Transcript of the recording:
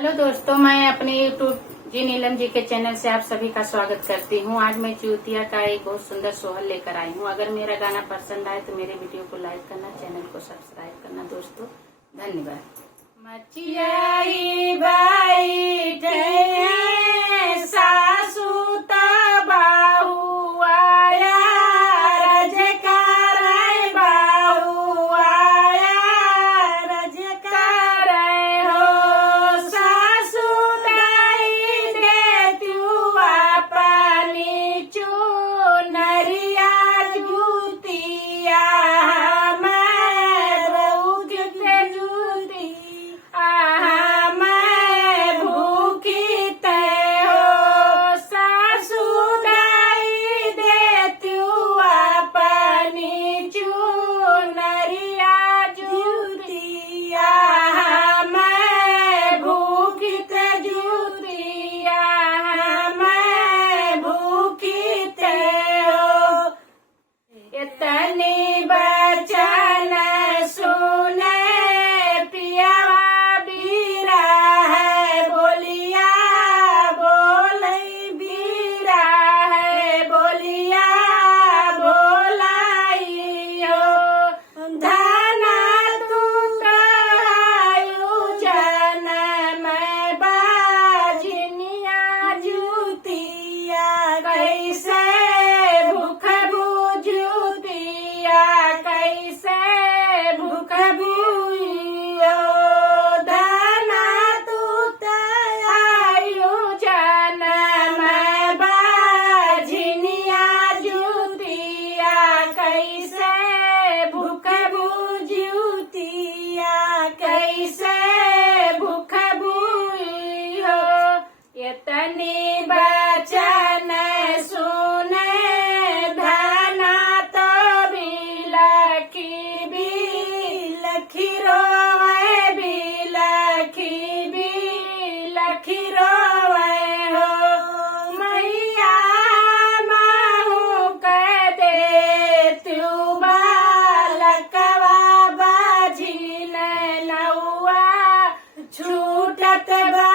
हेलो दोस्तों, मैं अपने यूट्यूब जी नीलम जी के चैनल से आप सभी का स्वागत करती हूँ। आज मैं चूतिया का एक बहुत सुंदर सोहर लेकर आई हूँ। अगर मेरा गाना पसंद आए तो मेरे वीडियो को लाइक करना, चैनल को सब्सक्राइब करना दोस्तों। धन्यवाद। मचियाई बाई सासू बाहू आया रजकार बाहू आया रजकार हो सासू दाई देतुआ पानी चुनरिया जूतिया छूटत बा